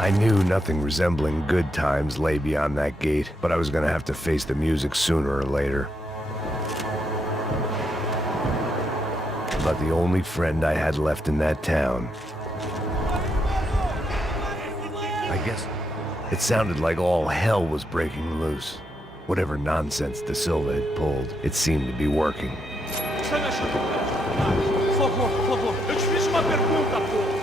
I knew nothing resembling good times lay beyond that gate, but I was gonna have to face the music sooner or later. About the only friend I had left in that town. I guess it sounded like all hell was breaking loose. Whatever nonsense De Silva had pulled, it seemed to be working. Por favor, eu te fiz uma pergunta, porra.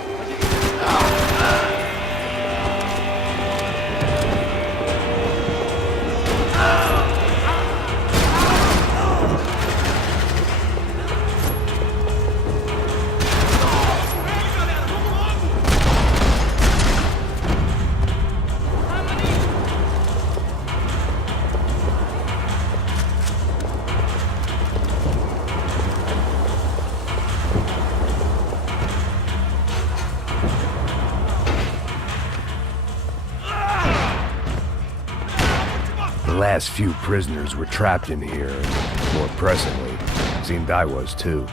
The last few prisoners were trapped in here, and more pressingly, seemed I was too.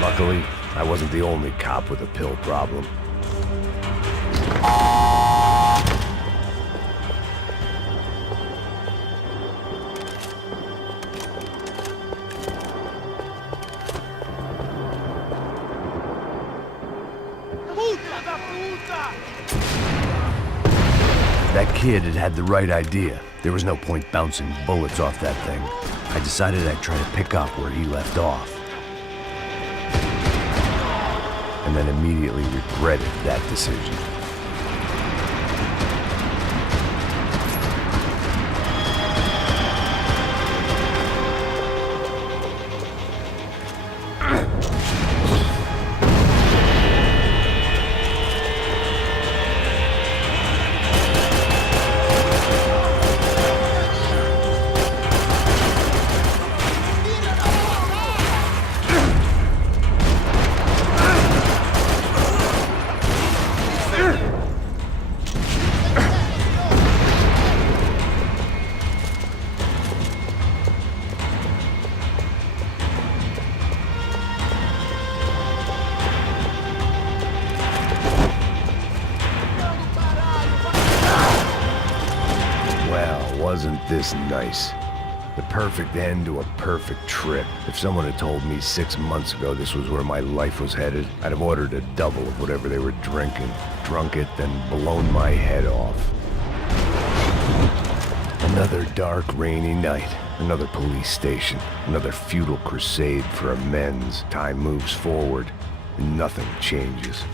Luckily, I wasn't the only cop with a pill problem. That kid had had the right idea. There was no point bouncing bullets off that thing. I decided I'd try to pick up where he left off. And then immediately regretted that decision. Wasn't this nice? The perfect end to a perfect trip. If someone had told me 6 months ago this was where my life was headed, I'd have ordered a double of whatever they were drinking, drunk it, then blown my head off. Another dark, rainy night. Another police station. Another futile crusade for amends. Time moves forward, and nothing changes.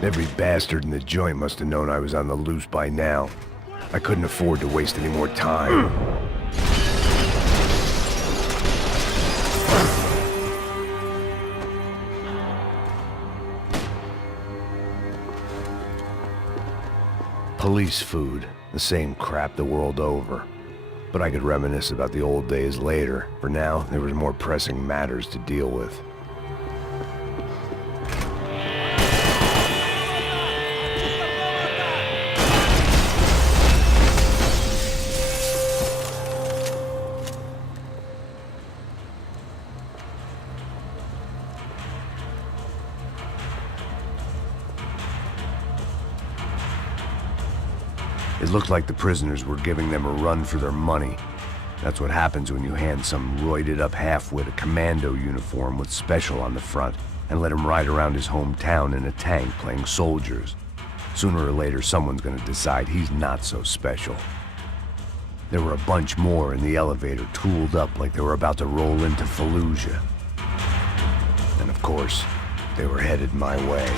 Every bastard in the joint must have known I was on the loose by now. I couldn't afford to waste any more time. Police food, the same crap the world over. But I could reminisce about the old days later. For now, there was more pressing matters to deal with. It looked like the prisoners were giving them a run for their money. That's what happens when you hand some roided-up halfwit a commando uniform with special on the front and let him ride around his hometown in a tank playing soldiers. Sooner or later, someone's gonna decide he's not so special. There were a bunch more in the elevator, tooled up like they were about to roll into Fallujah. Of course, they were headed my way.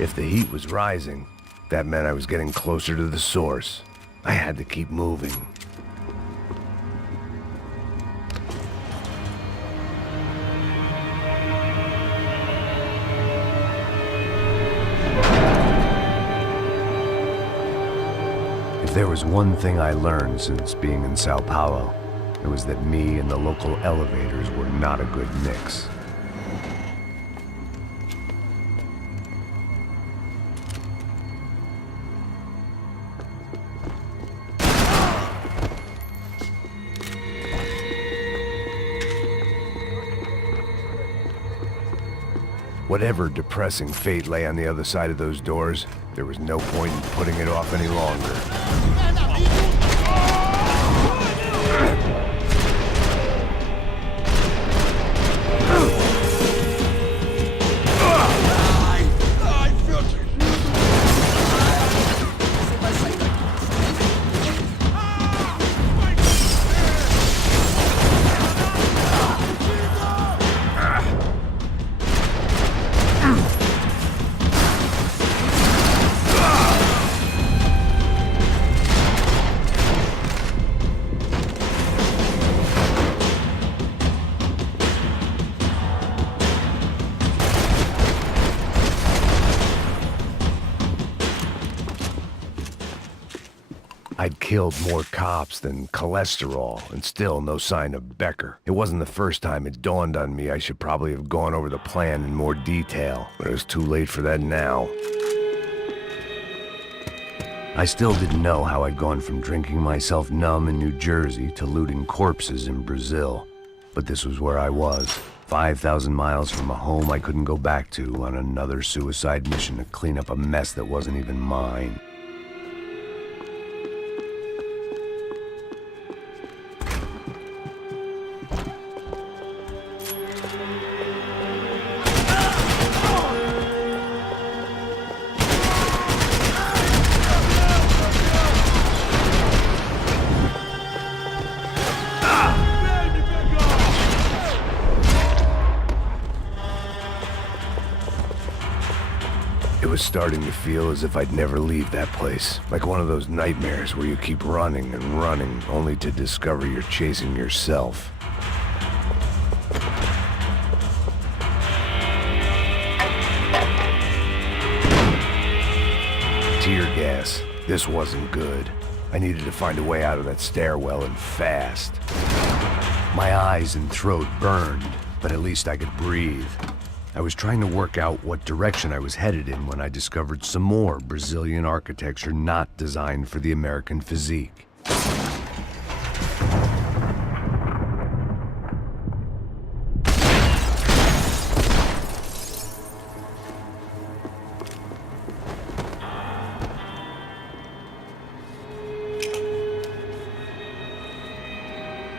If the heat was rising, that meant I was getting closer to the source. I had to keep moving. If there was one thing I learned since being in Sao Paulo, it was that me and the local elevators were not a good mix. Whatever depressing fate lay on the other side of those doors, there was no point in putting it off any longer. I'd killed more cops than cholesterol, and still no sign of Becker. It wasn't the first time it dawned on me I should probably have gone over the plan in more detail, but it was too late for that now. I still didn't know how I'd gone from drinking myself numb in New Jersey to looting corpses in Brazil, but this was where I was, 5,000 miles from a home I couldn't go back to, on another suicide mission to clean up a mess that wasn't even mine. It was starting to feel as if I'd never leave that place, like one of those nightmares where you keep running and running, only to discover you're chasing yourself. Tear gas. This wasn't good. I needed to find a way out of that stairwell, and fast. My eyes and throat burned, but at least I could breathe. I was trying to work out what direction I was headed in when I discovered some more Brazilian architecture not designed for the American physique.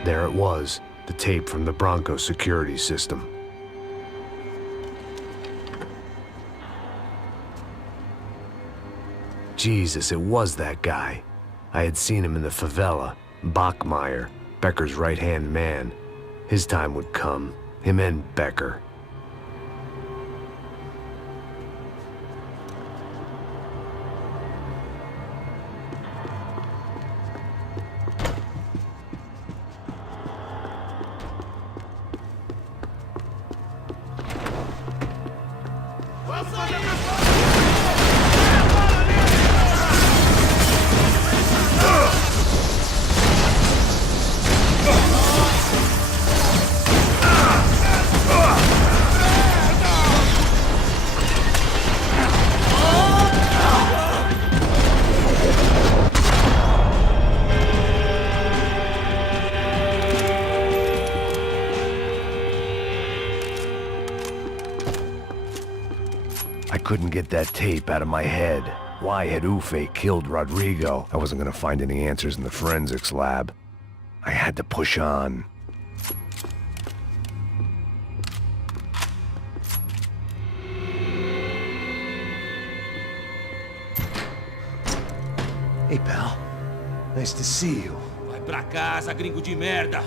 There it was, the tape from the Bronco security system. Jesus, it was that guy. I had seen him in the favela, Bachmeyer, Becker's right-hand man. His time would come, him and Becker. I couldn't get that tape out of my head. Why had Ufe killed Rodrigo? I wasn't gonna find any answers in the forensics lab. I had to push on. Hey, pal. Nice to see you. Vai pra casa, gringo de merda.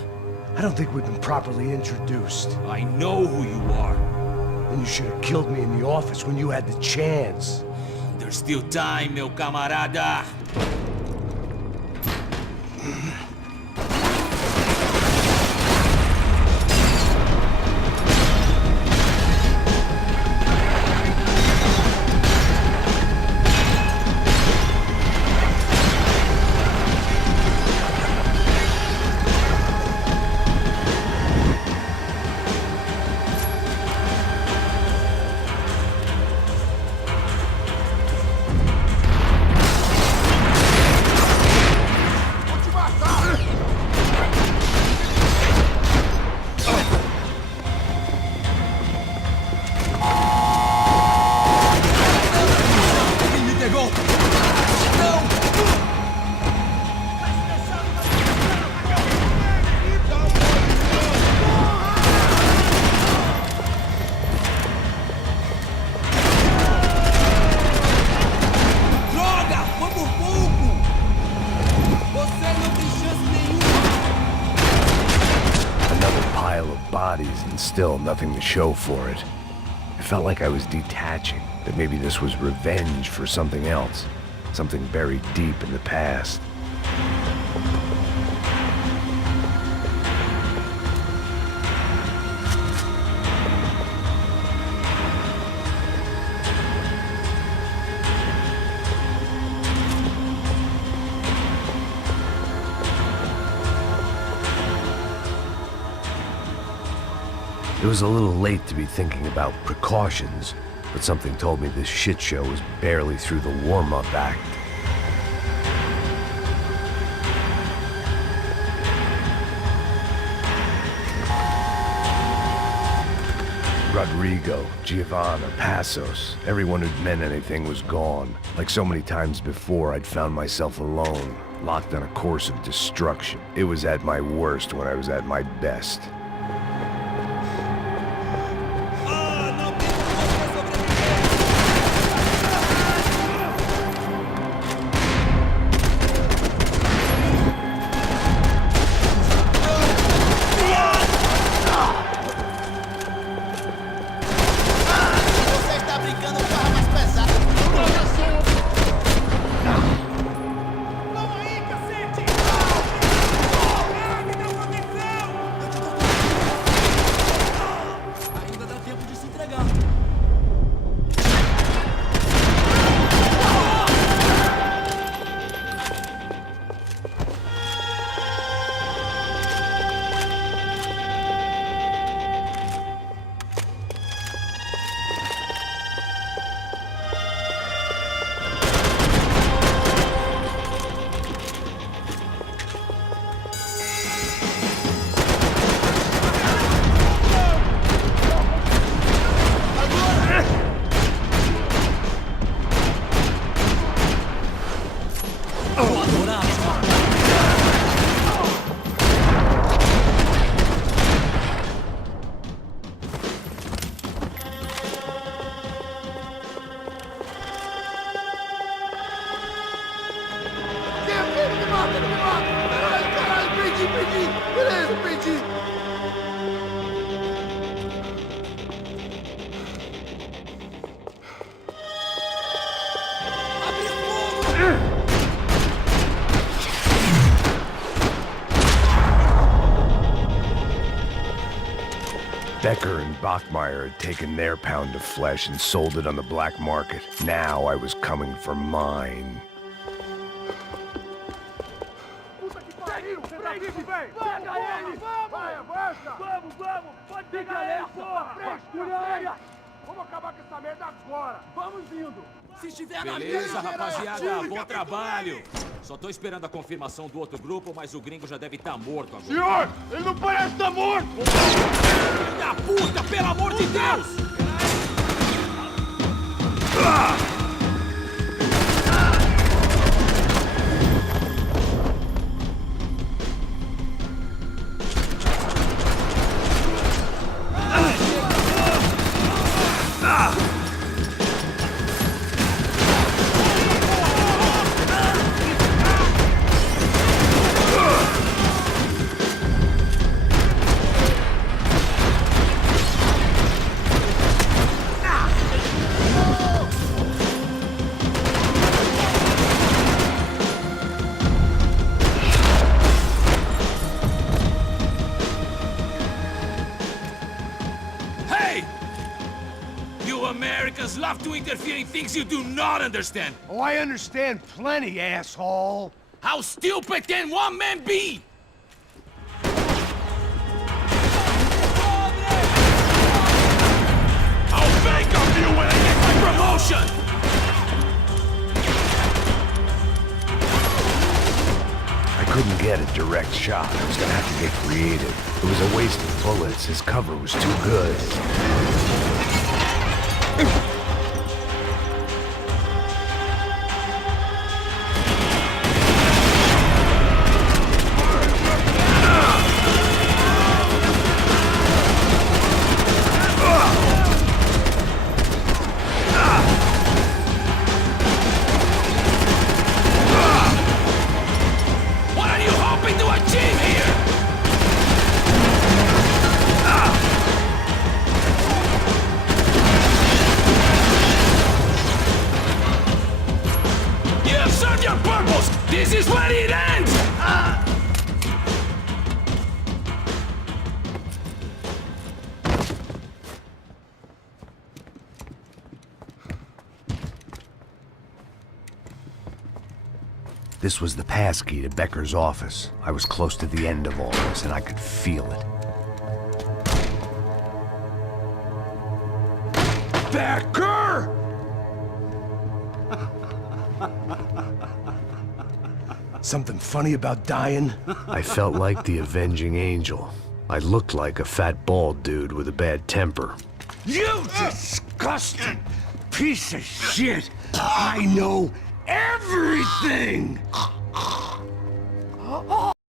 I don't think we've been properly introduced. I know who you are. Then you should have killed me in the office when you had the chance. There's still time, meu camarada. And still nothing to show for it. It felt like I was detaching, that maybe this was revenge for something else, something buried deep in the past. It was a little late to be thinking about precautions, but something told me this shit show was barely through the warm-up act. Rodrigo, Giovanna, Passos, everyone who'd meant anything was gone. Like so many times before, I'd found myself alone, locked on a course of destruction. It was at my worst when I was at my best. Becker and Bachmeyer had taken their pound of flesh and sold it on the black market. Now I was coming for mine. Beleza, rapaziada, bom trabalho. Só tô esperando a confirmação do outro grupo, mas o gringo já deve estar morto agora. Senhor, ele não parece estar morto! Filho da puta, pelo amor de Deus! Americans love to interfere in things you do not understand. Oh, I understand plenty, asshole. How stupid can one man be? I'll bank on you when I get my promotion! I couldn't get a direct shot. I was gonna have to get creative. It was a waste of bullets. His cover was too good. What are you hoping to achieve here? You have served your purpose! This is where it ends! This was the passkey to Becker's office. I was close to the end of all this, and I could feel it. Becker! Something funny about dying? I felt like the avenging angel. I looked like a fat bald dude with a bad temper. You disgusting piece of shit! I know everything!